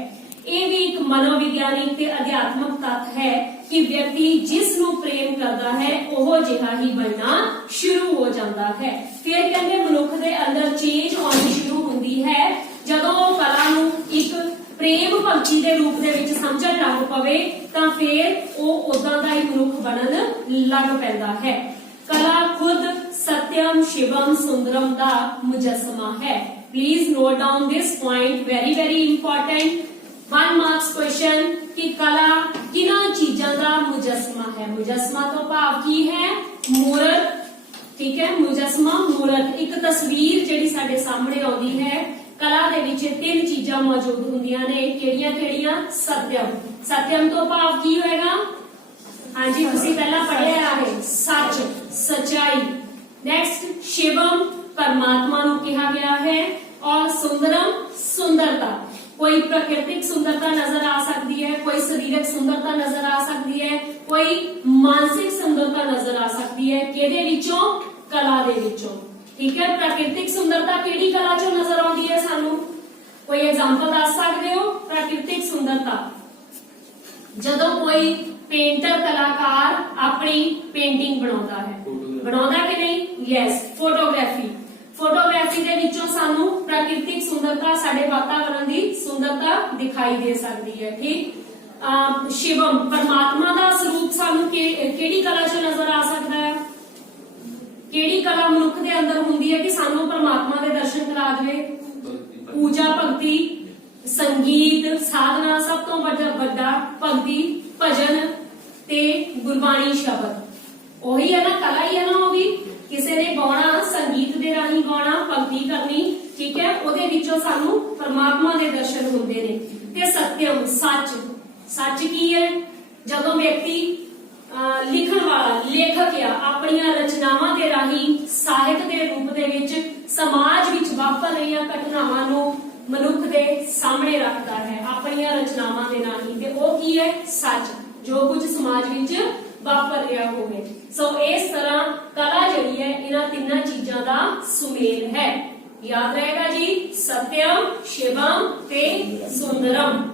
ਇਹ ਵੀ ਇੱਕ ਮਨੋਵਿਗਿਆਨਿਕ ਤੇ ਅਧਿਆਤਮਕ ਤੱਥ ਹੈ ਕਿ ਵਿਅਕਤੀ ਜਿਸ ਨੂੰ ਪ੍ਰੇਮ ਕਰਦਾ ਹੈ ਉਹ ਜਿਹਾ ਹੀ ਬਣਨਾ ਸ਼ੁਰੂ ਹੋ ਜਾਂਦਾ ਹੈ। ਫਿਰ ਕਹਿੰਦੇ ਮਨੁੱਖ ਦੇ ਅੰਦਰ ਚੇਂਜ ਆਉਣੀ ਸ਼ੁਰੂ ਹੁੰਦੀ ਹੈ ਜਦੋਂ ਉਹ ਕਲਾ ਨੂੰ ਇੱਕ ਪ੍ਰੇਮ ਭਗਤੀ ਦੇ ਰੂਪ ਦੇ ਵਿੱਚ ਸਮਝਣ ਲੱਗ ਪਵੇ, ਤਾਂ ਫਿਰ ਉਹ ਉਦਾਂ ਦਾ ਹੀ ਮਨੁੱਖ ਬਣਨ ਲੱਗ ਪੈਂਦਾ ਹੈ। ਕਲਾ ਖੁਦ ਸਤਿਅਮ, ਸ਼ਿਵਮ, ਸੁੰਦਰਮ ਦਾ ਮੁਜੱਸਮਾ ਹੈ। Please note down this point, very very important. 1 marks question ਕਿ ਕਲਾ ਕਿਹਨਾਂ ਚੀਜ਼ਾਂ ਦਾ ਮੁਜੱਸਮਾ ਹੈ? ਮੁਜੱਸਮਾ ਤੋਂ ਭਾਵ ਕੀ ਹੈ? ਮੂਰਤ, ਠੀਕ ਹੈ। ਮੁਜੱਸਮਾ ਮੂਰਤ, ਇੱਕ ਤਸਵੀਰ ਜਿਹੜੀ ਸਾਡੇ ਸਾਹਮਣੇ ਆਉਂਦੀ ਹੈ। ਕਲਾ ਦੇ ਵਿੱਚ 3 ਚੀਜ਼ਾਂ ਮੌਜੂਦ ਹੁੰਦੀਆਂ ਨੇ, ਕਿਹੜੀਆਂ-ਕਿਹੜੀਆਂ? ਸਤਿਅਮ, ਸਤਿਅਮ ਤੋਂ ਭਾਵ ਕੀ ਹੋਏਗਾ? ਹਾਂਜੀ, ਤੁਸੀਂ ਪਹਿਲਾਂ ਪੜ੍ਹਿਆ ਹੈ, ਸੱਚ, ਸਚਾਈ। ਨੈਕਸਟ ਸ਼ਿਵਮ, ਪਰਮਾਤਮਾ ਨੂੰ ਕਿਹਾ ਗਿਆ ਹੈ। ਔਰ ਸੁੰਦਰਮ, ਸੁੰਦਰਤਾ, ਕੋਈ प्राकृतिक सुंदरता नजर आ सकती है, कोई शरीरक सुंदरता नजर आ सकती है, कोई मानसिक सुंदरता नजर आ सकती है। किहदे विचों? कला दे विचों, ठीक है। प्राकृतिक सुंदरता किहड़ी कला चों नजर आउंदी है सानू? कोई एग्जांपल दस सकदे हो? प्राकृतिक सुंदरता जदों कोई पेंटर कलाकार अपनी पेंटिंग बनाउंदा है, बनाउंदा कि नहीं? यस, फोटोग्राफी ਦੇ ਵਿੱਚੋਂ ਸਾਨੂੰ ਪ੍ਰਾਕਿਰਤਿਕ ਸੁੰਦਰਤਾ, ਸਾਡੇ ਵਾਤਾਵਰਣ ਦੀ ਸੁੰਦਰਤਾ ਦਿਖਾਈ ਦੇ ਸਕਦੀ ਹੈ, ਠੀਕ। ਸ਼ਿਵਮ, ਪਰਮਾਤਮਾ ਦਾ ਸਰੂਪ ਸਾਨੂੰ ਕਿਹੜੀ ਕਲਾ 'ਚ ਨਜ਼ਰ ਆ ਸਕਦਾ ਹੈ? ਕਿਹੜੀ ਕਲਾ ਮਨੁੱਖ ਦੇ ਅੰਦਰ ਹੁੰਦੀ ਹੈ ਕਿ ਸਾਨੂੰ ਪਰਮਾਤਮਾ ਦੇ ਦਰਸ਼ਨ ਕਰਾ ਦੇਵੇ? ਪੂਜਾ, ਭਗਤੀ, ਸੰਗੀਤ, ਸਾਧਨਾ, ਸਭ ਤੋਂ ਵੱਡਾ ਭਗਤੀ, ਭਜਨ ਤੇ ਗੁਰਬਾਣੀ ਸ਼ਬਦ। ਉਹੀ ਹੈ ਨਾ, ਕਲਾ ਹੀ ਹੈ ਨਾ। ਉਹ ਵੀ ਕਿਸੇ ਨੇ ਗਾਉਣਾ, ਸੰਗੀਤ ਦੇ ਰਾਹੀਂ ਗਾਉਣਾ, ਭਗਤੀ ਕਰਨੀ, ਠੀਕ ਹੈ। ਉਹਦੇ ਵਿੱਚੋਂ ਸਾਨੂੰ ਪਰਮਾਤਮਾ ਦੇ ਦਰਸ਼ਨ ਹੁੰਦੇ ਨੇ। ਤੇ ਸਤਿਅਮ, ਸੱਚ। ਸੱਚ ਕੀ ਹੈ? ਜਦੋਂ ਵਿਅਕਤੀ ਲਿਖਣ ਵਾਲਾ, ਲੇਖਕ ਆ, ਆਪਣੀਆਂ ਰਚਨਾਵਾਂ ਦੇ ਰਾਹੀਂ ਸਾਹਿਤ ਦੇ ਰੂਪ ਦੇ ਵਿੱਚ ਸਮਾਜ ਵਿੱਚ ਵਾਪਰ ਰਹੀਆਂ ਘਟਨਾਵਾਂ ਨੂੰ ਮਨੁੱਖ ਦੇ ਸਾਹਮਣੇ ਰੱਖਦਾ ਹੈ ਆਪਣੀਆਂ ਰਚਨਾਵਾਂ ਦੇ ਰਾਹੀਂ। ਤੇ ਉਹ ਕੀ ਹੈ? ਸੱਚ, ਜੋ ਕੁਝ ਸਮਾਜ ਵਿੱਚ ਵਾਪਰ ਰਿਹਾ ਹੋਵੇ। ਸੋ ਇਸ ਤਰ੍ਹਾਂ कला जिहड़ी है इन्हां तिन्नां चीजां दा सुमेल है। याद रहेगा जी, सत्यम, शिवम ते सुंदरम।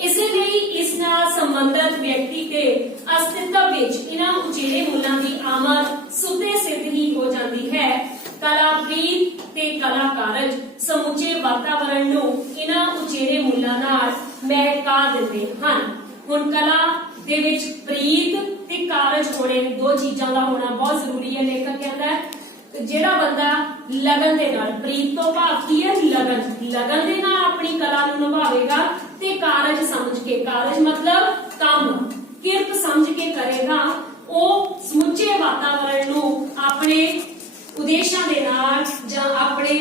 इसलिए इस नाल संबंधित व्यक्ति के अस्तित्व विच इन्हां उचेरे मुल्लां दी आमद सुते सिद्ध ही हो जाती है। कला प्रीत ते कला कारज समूचे वातावरण नूं इन्हां उचेरे मुल्लां नाल महका दिंदे हन। हुण कला दे विच प्रीत ते कारज होने, दो चीजां दा होना बहुत जरूरी है। लेखक कहता है जेड़ा बंदा लगन दे नाल, प्रीत तो भाव की है लगन, लगन दे नाल अपनी कला नूं निभावेगा ते कारज समझ के, कारज मतलब काम, किरत समझ के करेगा, ਉਹ ਸਮੁੱਚੇ ਵਾਤਾਵਰਣ ਨੂੰ ਆਪਣੇ ਉਦੇਸ਼ਾਂ ਦੇ ਨਾਲ ਜਾਂ ਆਪਣੇ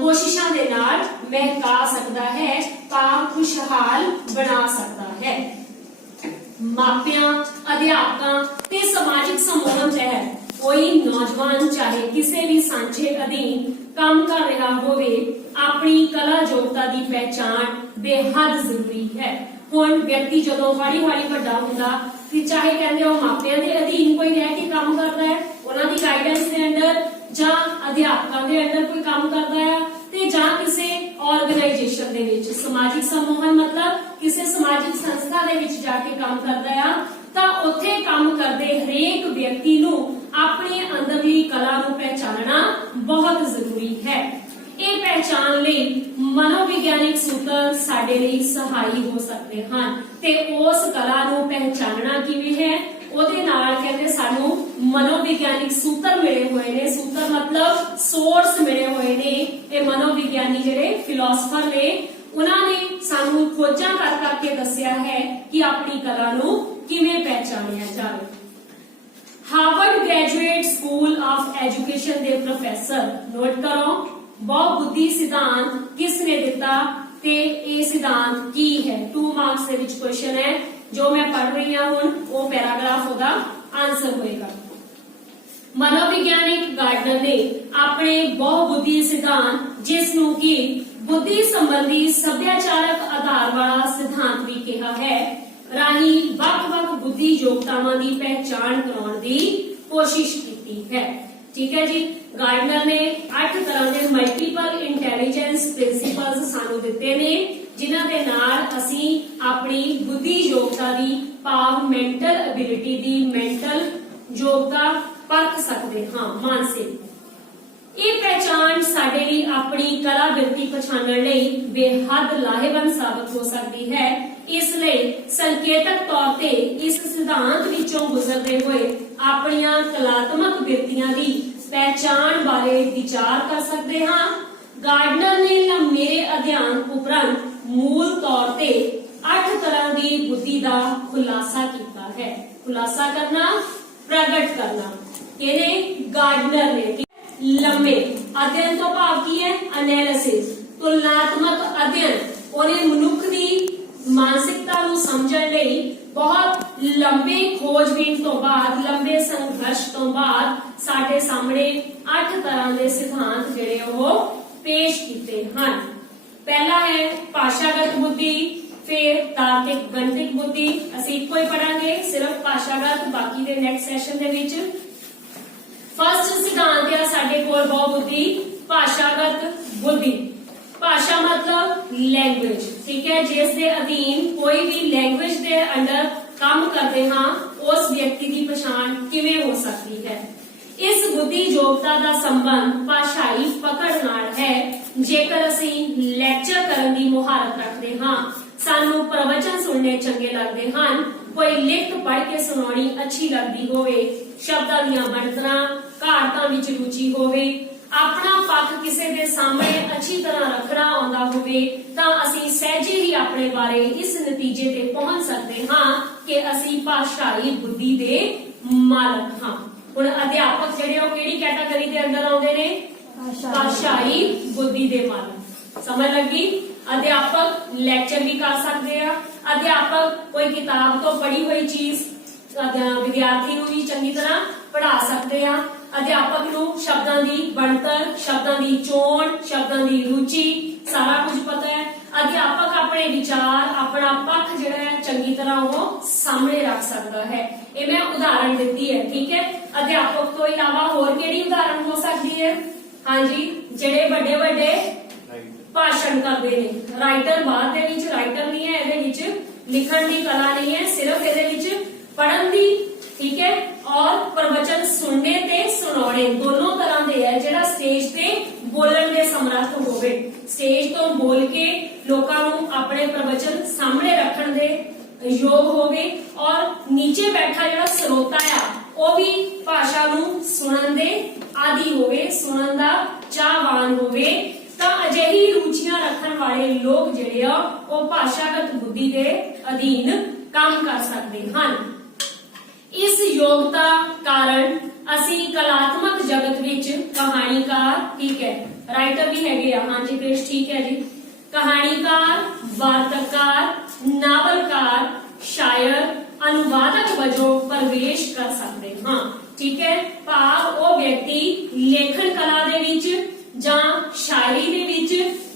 ਕੋਸ਼ਿਸ਼ਾਂ ਦੇ ਨਾਲ ਮਹਿਕਾ ਸਕਦਾ ਹੈ, ਤਾਂ ਖੁਸ਼ਹਾਲ ਬਣਾ ਸਕਦਾ ਹੈ। ਮਾਪਿਆਂ, ਅਧਿਆਪਕਾਂ ਤੇ ਸਮਾਜਿਕ ਸਮੂਹਾਂ ਤਹਿਤ ਕੋਈ ਨੌਜਵਾਨ ਚਾਹੇ ਕਿਸੇ ਵੀ ਸਾਂਝੇ ਅਧੀਨ ਕੰਮ ਕਰ ਰਿਹਾ ਹੋਵੇ, ਆਪਣੀ ਕਲਾ ਯੋਗਤਾ ਦੀ ਪਹਿਚਾਣ ਬੇਹੱਦ ਜ਼ਰੂਰੀ ਹੈ। ਹੁਣ ਵਿਅਕਤੀ ਜਦੋਂ ਹੌਲੀ ਹੌਲੀ ਵੱਡਾ ਹੁੰਦਾ, ਫਿਰ ਚਾਹੇ ਕਹਿੰਦੇ ਉਹ ਮਾਪਿਆਂ ਦੇ ਅਧੀਨ ਕੋਈ ਰਹਿ ਕੇ ਕੰਮ ਕਰਦਾ ਹੈ, ਉਹਨਾਂ ਦੀ ਗਾਈਡੈਂਸ ਦੇ ਅੰਡਰ, ਜਾਂ ਅਧਿਆਪਕਾਂ ਦੇ ਅੰਡਰ ਕੋਈ ਕੰਮ ਕਰਦਾ ਹੈ, ਤੇ ਜਾਂ ਕਿਸੇ ਆਰਗੇਨਾਈਜੇਸ਼ਨ ਦੇ ਵਿੱਚ, ਸਮਾਜਿਕ ਸਮੂਹ ਮਤਲਬ ਕਿਸੇ ਸਮਾਜਿਕ ਸੰਸਥਾ ਦੇ ਵਿੱਚ ਜਾ ਕੇ ਕੰਮ ਕਰਦਾ ਆ, ਤਾਂ ਉੱਥੇ ਕੰਮ ਕਰਦੇ ਹਰੇਕ ਵਿਅਕਤੀ ਨੂੰ ਆਪਣੇ ਅੰਦਰਲੀ ਕਲਾ ਨੂੰ ਪਹਿਚਾਨਣਾ ਬਹੁਤ ਜ਼ਰੂਰੀ ਹੈ। ਇਹ ਪਹਿਚਾਨ ਲਈ ਮਨੋਵਿਗਿਆਨਿਕ ਸੂਤਰ ਸਾਡੇ ਲਈ ਸਹਾਈ ਹੋ ਸਕਦੇ ਹਨ, ਤੇ ਉਸ ਕਲਾ ਨੂੰ ਪਹਿਚਾਨਣਾ ਕਿਵੇਂ ਹੈ, ਉਹਦੇ ਨਾਲ ਕਹਿੰਦੇ ਸਾਨੂੰ ਮਨੋਵਿਗਿਆਨਿਕ ਸੂਤਰ ਮਿਲੇ ਹੋਏ ਨੇ। ਸੂਤਰ ਮਤਲਬ ਸੋਰਸ ਮਿਲੇ ਹੋਏ ਨੇ। ਇਹ ਮਨੋਵਿਗਿਆਨੀ ਜਿਹੜੇ ਫਿਲਾਸਫਰ ਨੇ, ਉਹਨਾਂ ਨੇ ਸਾਨੂੰ ਖੋਜਾਂ ਕਰ ਕਰਕੇ ਦੱਸਿਆ ਹੈ ਕਿ ਆਪਣੀ ਕਲਾ ਨੂੰ ਕਿਵੇਂ ਪਹਿਚਾਨਿਆ ਜਾਵੇ। Harvard graduate school of education ਦੇ ਪ੍ਰੋਫੈਸਰ, ਨੋਟ ਕਰੋ, ਬਹੁ ਬੁੱਧੀ ਸਿਧਾਂਤ ਕਿਸ ਨੇ ਦਿੱਤਾ ਤੇ ਇਹ ਸਿਧਾਂਤ ਕੀ ਹੈ। 2 ਮਾਰਕਸ ਦੇ ਵਿੱਚ ਕੁਐਸਚਨ ਹੈ ਜੋ ਮੈਂ ਪੜ੍ਹ ਰਹੀ ਹਾਂ ਹੁਣ, ਉਹ ਪੈਰਾਗ੍ਰਾਫ ਉਹਦਾ ਆਨਸਰ ਹੋਏਗਾ। ਮਨੋਵਿਗਿਆਨਿਕ ਗਾਰਡਨਰ ਨੇ ਆਪਣੇ ਬਹੁ ਬੁੱਧੀ ਸਿਧਾਂਤ, ਜਿਸ ਨੂੰ ਕਿ ਬੁੱਧੀ ਸੰਬੰਧੀ ਸੱਭਿਆਚਾਰਕ ਆਧਾਰ ਵਾਲਾ ਸਿਧਾਂਤ ਵੀ ਕਿਹਾ ਹੈ, ਰਾਹੀਂ ਵੱਖ-ਵੱਖ ਬੁੱਧੀ ਯੋਗਤਾਵਾਂ ਦੀ ਪਹਿਚਾਣ ਕਰਾਉਣ ਦੀ ਕੋਸ਼ਿਸ਼ ਕੀਤੀ ਹੈ। ਠੀਕ ਹੈ ਜੀ, ਗਾਰਡਨਰ ਨੇ 8 ਤਰ੍ਹਾਂ ਦੇ ਮਲਟੀਪਲ ਇੰਟੈਲੀਜੈਂਸ ਪ੍ਰਿੰਸੀਪਲਸ ਸਾਨੂੰ ਦਿੱਤੇ ਨੇ, ਜਿਨ੍ਹਾਂ ਦੇ ਨਾਲ ਅਸੀਂ ਆਪਣੀ ਬੁੱਧੀ ਯੋਗਤਾ ਦੀ, ਭਾਵ ਮੈਂਟਲ ਐਬਿਲਿਟੀ ਦੀ, ਮੈਂਟਲ ਯੋਗਤਾ ਪਰਖ ਸਕਦੇ ਹਾਂ, ਮਾਨਸਿਕ। ਇਹ ਪਹਿਚਾਣ ਸਾਡੇ ਲਈ ਆਪਣੀ ਕਲਾ ਬਿਰਤੀ ਪਛਾਣਨ ਲਈ ਬੇਹੱਦ ਲਾਹੇਵੰਦ ਸਾਬਤ ਹੋ ਸਕਦੀ ਹੈ। ਇਸ ਲਈ ਸੰਕੇਤਕ ਤੌਰ ਤੇ ਇਸ ਸਿਧਾਂਤ ਵਿੱਚੋਂ ਗੁਜ਼ਰਦੇ ਹੋਏ ਆਪਣੀਆਂ ਕਲਾਤਮਕ ਬਿਰਤੀਆਂ ਦੀ ਪਹਿਚਾਣ ਬਾਰੇ ਵਿਚਾਰ ਕਰ ਸਕਦੇ ਹਾਂ। ਗਾਰਡਨਰ ਨੇ ਮੇਰੇ ਅਧਿਐਨ ਉਪਰੰਤ ਮੂਲ ਤੌਰ ਤੇ 8 ਤਰ੍ਹਾਂ ਦੀ ਬੁੱਧੀ ਦਾ ਖੁਲਾਸਾ ਕੀਤਾ ਹੈ। ਖੁਲਾਸਾ ਕਰਨਾ, ਪ੍ਰਗਟ ਕਰਨਾ, ਇਹਨੇ ਗਾਰਡਨਰ ਨੇ। ਲੰਮੇ ਅਧਿਐਨ ਤੋਂ ਭਾਵ ਕੀ ਹੈ, ਐਨਾਲਿਸਿਸ, ਤੁਲਨਾਤਮਕ ਅਧਿਐਨ। ਉਹਨੇ ਮਨੁੱਖ ਦੀ ਮਾਨਸਿਕਤਾ ਨੂੰ ਸਮਝਣ ਲਈ ਬਹੁਤ ਲੰਬੇ ਖੋਜਬੀਨ ਤੋਂ ਬਾਅਦ, ਲੰਬੇ ਸੰਘਰਸ਼ ਤੋਂ ਬਾਅਦ ਸਾਡੇ ਸਾਹਮਣੇ 8 ਤਰ੍ਹਾਂ ਦੇ ਸਿਧਾਂਤ ਜਿਹੜੇ ਉਹ ਪੇਸ਼ ਕੀਤੇ ਹਨ। ਪਹਿਲਾ ਹੈ ਭਾਸ਼ਾਗਤ ਬੁੱਧੀ, ਫਿਰ ਤਾਰਕਿਕ ਗਣਿਤਿਕ ਬੁੱਧੀ। ਅਸੀਂ ਇੱਕੋ ਹੀ ਪੜਾਂਗੇ, ਸਿਰਫ ਭਾਸ਼ਾਗਤ, ਬਾਕੀ ਦੇ ਨੈਕਸਟ ਸੈਸ਼ਨ ਦੇ ਵਿੱਚ। ਫਸਟ ਸਿਧਾਂਤ ਹੈ ਸਾਡੇ ਕੋਲ ਬਹੁ ਬੁੱਧੀ, ਭਾਸ਼ਾਗਤ ਬੁੱਧੀ। ਭਾਸ਼ਾ ਮਤਲਬ ਲੈਂਗੁਏਜ, ਠੀਕ ਹੈ, ਜਿਸ ਦੇ ਅਧੀਨ ਕੋਈ ਵੀ ਲੈਂਗੁਏਜ ਦੇ ਅੰਡਰ ਕੰਮ ਕਰਦੇ ਹਾਂ, ਉਸ ਵਿਅਕਤੀ ਦੀ ਪਛਾਣ ਕਿਵੇਂ ਹੋ ਸਕਦੀ ਹੈ। ਇਸ ਬੁੱਧੀ ਯੋਗਤਾ ਦਾ ਸੰਬੰਧ ਭਾਸ਼ਾਈ ਪਕੜ ਨਾਲ ਹੈ। ਜੇਕਰ ਅਸੀਂ ਲੈਕਚਰ ਕਰਨ ਦੀ ਮੁਹਾਰਤ ਰੱਖਦੇ ਹਾਂ, ਸਾਨੂੰ ਪ੍ਰਵਚਨ ਸੁਣਨੇ ਚੰਗੇ ਲੱਗਦੇ ਹਨ, ਕੋਈ ਲਿਖਤ ਪੜ੍ਹ ਕੇ ਸੁਣਾਉਣੀ ਅੱਛੀ ਲੱਗਦੀ ਹੋਵੇ, ਸ਼ਬਦਾਂ ਦੀਆਂ ਬਣਤਰਾਂ, ਘਾੜਤਾਂ ਵਿੱਚ ਰੁਚੀ ਹੋਵੇ, ਆਪਣਾ ਪੱਖ ਕਿਸੇ ਦੇ ਸਾਹਮਣੇ ਅੱਛੀ ਤਰ੍ਹਾਂ ਰੱਖਣਾ ਆਉਂਦਾ ਹੋਵੇ, ਤਾਂ ਅਸੀਂ ਸਹਿਜੇ ਹੀ ਆਪਣੇ ਬਾਰੇ ਇਸ ਨਤੀਜੇ ਤੇ ਪਹੁੰਚ ਸਕਦੇ ਹਾਂ ਕਿ ਅਸੀਂ ਭਾਸ਼ਾਈ ਬੁੱਧੀ ਦੇ ਮਾਲਕ ਹਾਂ। ਹੁਣ ਅਧਿਆਪਕ ਜਿਹੜੇ ਉਹ ਕਿਹੜੀ ਕੈਟਾਗਰੀ ਦੇ ਅੰਦਰ ਆਉਂਦੇ ਨੇ, ਭਾਸ਼ਾਈ ਬੁੱਧੀ ਦੇ ਮਾਲਕ। ਸਮਝ ਲੱਗੀ? ਅਧਿਆਪਕ ਲੈਕਚਰ ਵੀ ਕਰ ਸਕਦੇ ਆ, ਅਧਿਆਪਕ ਕੋਈ ਕਿਤਾਬ ਤੋਂ ਪੜ੍ਹੀ ਹੋਈ ਚੀਜ਼ ਵਿਦਿਆਰਥੀ ਨੂੰ ਵੀ ਚੰਗੀ ਤਰ੍ਹਾਂ ਪੜ੍ਹਾ ਸਕਦੇ ਆ। ਅਧਿਆਪਕ ਨੂੰ ਸ਼ਬਦਾਂ ਦੀ ਬਣਤਰ, ਸ਼ਬਦਾਂ ਦੀ ਚੋਣ, ਸ਼ਬਦਾਂ ਦੀ ਰੁਚੀ ਸਾਰਾ ਕੁਝ ਪਤਾ ਹੈ। ਅਧਿਆਪਕ ਆਪਣੇ ਵਿਚਾਰ, ਆਪਣਾ ਪੱਖ ਜਿਹੜਾ ਹੈ ਚੰਗੀ ਤਰ੍ਹਾਂ ਉਹ ਸਾਹਮਣੇ ਰੱਖ ਸਕਦਾ ਹੈ। ਇਹ ਮੈਂ ਉਦਾਹਰਣ ਦਿੱਤੀ ਹੈ, ਠੀਕ ਹੈ। ਅਧਿਆਪਕ ਤੋਂ ਇਲਾਵਾ ਹੋਰ ਕਿਹੜੀ ਉਦਾਹਰਣ ਹੋ ਸਕਦੀ ਹੈ? ਹਾਂਜੀ, ਜਿਹੜੇ ਵੱਡੇ ਵੱਡੇ ਭਾਸ਼ਣ ਕਰਦੇ ਨੇ, ਰਾਈਟਰ ਬਾਅਦ ਦੇ ਵਿੱਚ ਰਾਈਟਰ ਨਹੀਂ ਹੈ, ਇਹਦੇ ਵਿੱਚ ਲਿਖਣ ਦੀ ਕਲਾ ਨਹੀਂ ਹੈ, ਸਿਰਫ ਇਹਦੇ ਵਿੱਚ ਪੜ੍ਹਨ ਦੀ, ਠੀਕ ਹੈ, ਔਰ ਪ੍ਰਵਚਨ ਸੁਣਨੇ ਤੇ ਸੁਣਾਉਣੇ ਦੋਨੋਂ ਤਰ੍ਹਾਂ ਦੇ ਹੈ। ਜਿਹੜਾ ਸਟੇਜ ਤੇ ਬੋਲਣ ਦੇ ਸਮਰੱਥ ਹੋਵੇ, ਸਟੇਜ ਤੋਂ ਬੋਲ ਕੇ ਲੋਕਾਂ ਨੂੰ ਆਪਣੇ ਪ੍ਰਵਚਨ ਸਾਹਮਣੇ ਰੱਖਣ ਦੇ ਯੋਗ ਹੋਵੇ, ਔਰ ਨੀਚੇ ਬੈਠਾ ਜਿਹੜਾ ਸਰੋਤਾ ਆ ਉਹ ਵੀ ਭਾਸ਼ਾ ਨੂੰ ਸੁਣਨ ਦੇ ਆਦੀ ਹੋਵੇ, ਸੁਣਨ ਦਾ ਚਾਹਵਾਨ ਹੋਵੇ, ਤਾਂ ਅਜਿਹੀ ਰੁਚੀਆਂ ਰੱਖਣ ਵਾਲੇ ਲੋਕ ਜਿਹੜੇ ਆ ਉਹ ਭਾਸ਼ਾਗਤ ਬੁੱਧੀ ਦੇ ਅਧੀਨ ਕੰਮ ਕਰ ਸਕਦੇ ਹਨ। ਇਸ ਯੋਗਤਾ ਕਾਰਨ ਅਸੀਂ ਕਲਾਤਮਕ ਜਗਤ ਵਿੱਚ ਕਹਾਣੀਕਾਰ, ਠੀਕ ਹੈ, ਰਾਈਟਰ ਵੀ ਹੈਗੇ ਆ, ਹਾਂਜੀ ਕ੍ਰਿਸ਼, ਠੀਕ ਹੈ ਜੀ, ਕਹਾਣੀਕਾਰ, ਵਾਰਤਕਾਰ, ਨਾਵਲਕਾਰ, ਸ਼ਾਇਰ, ਅਨੁਵਾਦਕ ਵਜੋਂ ਪ੍ਰਵੇਸ਼ ਕਰ ਸਕਦੇ ਹਾਂ, ਠੀਕ ਹੈ। ਭਾਵ ਉਹ ਵਿਅਕਤੀ ਲੇਖਣ ਕਲਾ ਦੇ ਵਿੱਚ ਜਾਂ ਸ਼ਾਇਰੀ ਦੇ ਵਿੱਚ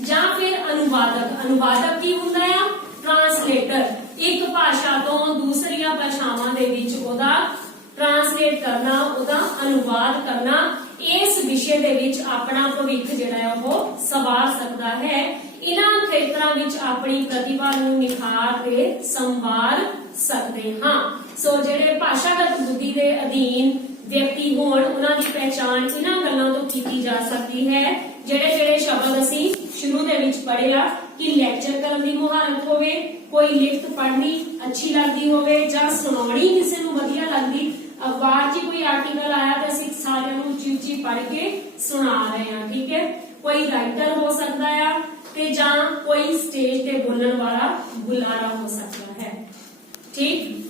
ਜਾਂ ਫਿਰ ਅਨੁਵਾਦਕ ਕੀ ਹੁੰਦਾ ਆ? ਟ੍ਰਾਂਸਲੇਟਰ, ਇੱਕ ਭਾਸ਼ਾ ਤੋਂ ਦੂਸਰੀਆਂ ਭਾਸ਼ਾਵਾਂ ਦੇ ਵਿੱਚ ਉਹਦਾ ਟ੍ਰਾਂਸਲੇਟ ਕਰਨਾ, ਉਹਦਾ ਅਨੁਵਾਦ ਕਰਨਾ, ਇਸ ਵਿਸ਼ੇ ਦੇ ਵਿੱਚ ਆਪਣਾ ਭਵਿੱਖ ਜਿਹੜਾ ਉਹ ਸਵਾਰ ਸਕਦਾ ਹੈ। ਇਹਨਾਂ ਖੇਤਰਾਂ ਵਿੱਚ ਆਪਣੀ ਪ੍ਰਤਿਭਾ ਨੂੰ ਨਿਖਾਰ ਤੇ ਸੰਵਾਰ ਸਕਦੇ ਹਾਂ। ਸੋ ਜਿਹੜੇ ਭਾਸ਼ਾਗਤ ਬੁੱਧੀ ਦੇ ਅਧੀਨ ਵਿਅਕਤੀ ਹੋਣ, ਉਹਨਾਂ ਦੀ ਪਹਿਚਾਣ ਇਹਨਾਂ ਗੱਲਾਂ ਤੋਂ ਕੀਤੀ ਜਾ ਸਕਦੀ ਹੈ। ਜਿਹੜੇ ਸ਼ਬਦ ਅਸੀਂ ਸ਼ੁਰੂ ਦੇ ਵਿੱਚ ਪੜ੍ਹੇ ਆ ਕਿ ਲੈਕਚਰ ਕਰਨ ਦੀ ਮੁਹਾਰਤ ਹੋਵੇ, ਕੋਈ ਲਿਖਤ ਪੜ੍ਹਨੀ ਅੱਛੀ ਲੱਗਦੀ ਹੋਵੇ ਜਾਂ ਸੁਣਾਉਣੀ ਕਿਸੇ ਨੂੰ ਵਧੀਆ ਲੱਗਦੀ, ਅਖਬਾਰ 'ਚ ਕੋਈ ਆਰਟੀਕਲ ਆਇਆ ਤੇ ਅਸੀਂ ਸਾਰਿਆਂ ਨੂੰ ਉੱਚੀ ਉੱਚੀ ਪੜ੍ਹ ਕੇ ਸੁਣਾ ਰਹੇ ਹਾਂ, ਠੀਕ ਹੈ। ਕੋਈ ਰਾਈਟਰ ਹੋ ਸਕਦਾ ਆ ਤੇ ਜਾਂ ਕੋਈ ਸਟੇਜ ਤੇ ਬੋਲਣ ਵਾਲਾ ਬੁਲਾਰਾ ਹੋ ਸਕਦਾ ਹੈ, ਠੀਕ।